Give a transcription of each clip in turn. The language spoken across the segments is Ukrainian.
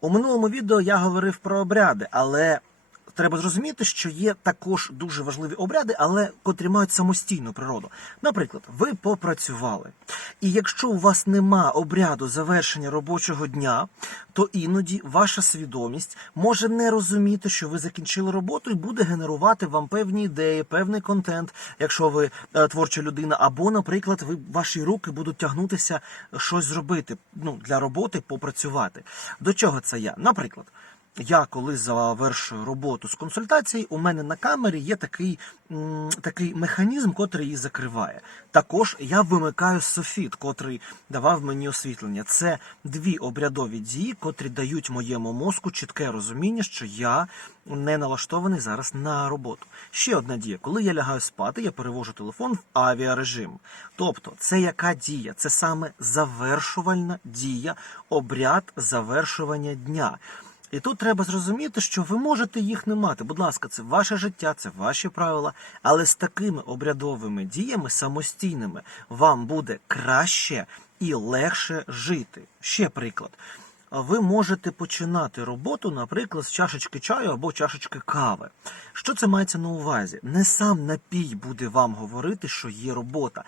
У минулому відео я говорив про обряди, але треба зрозуміти, що є також дуже важливі обряди, але котрі мають самостійну природу. Наприклад, ви попрацювали, і якщо у вас нема обряду завершення робочого дня, то іноді ваша свідомість може не розуміти, що ви закінчили роботу, і буде генерувати вам певні ідеї, певний контент, якщо ви е, творча людина, або, наприклад, ви ваші руки будуть тягнутися щось зробити ну для роботи, попрацювати. До чого це я? Наприклад. Я коли завершую роботу з консультації, у мене на камері є такий, такий механізм, котрий її закриває. Також я вимикаю софіт, котрий давав мені освітлення. Це дві обрядові дії, котрі дають моєму мозку чітке розуміння, що я не налаштований зараз на роботу. Ще одна дія, коли я лягаю спати, я перевожу телефон в авіарежим. Тобто, це яка дія? Це саме завершувальна дія, обряд завершування дня. І тут треба зрозуміти, що ви можете їх не мати. Будь ласка, це ваше життя, це ваші правила. Але з такими обрядовими діями самостійними вам буде краще і легше жити. Ще приклад. Ви можете починати роботу, наприклад, з чашечки чаю або чашечки кави. Що це мається на увазі? Не сам напій буде вам говорити, що є робота.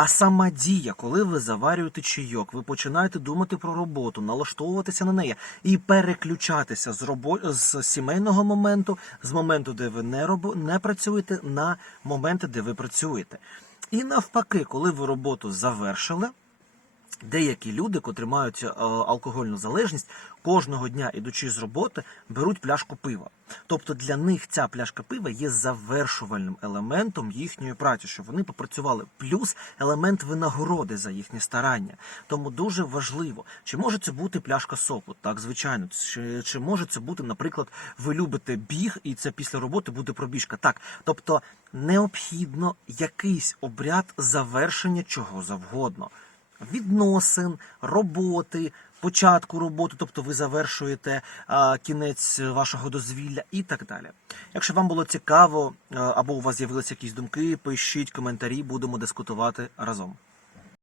А сама дія, коли ви заварюєте чайок, ви починаєте думати про роботу, налаштовуватися на неї і переключатися з робо... з сімейного моменту, з моменту, де ви не роб... не працюєте, на моменти, де ви працюєте. І навпаки, коли ви роботу завершили. Деякі люди, котрі мають е, алкогольну залежність, кожного дня, ідучи з роботи, беруть пляшку пива. Тобто для них ця пляшка пива є завершувальним елементом їхньої праці, що вони попрацювали, плюс елемент винагороди за їхні старання. Тому дуже важливо, чи може це бути пляшка соку? Так, звичайно, чи, чи може це бути, наприклад, ви любите біг, і це після роботи буде пробіжка. Так, тобто необхідно якийсь обряд завершення чого завгодно відносин, роботи, початку роботи, тобто ви завершуєте кінець вашого дозвілля і так далі. Якщо вам було цікаво або у вас з'явилися якісь думки, пишіть коментарі, будемо дискутувати разом.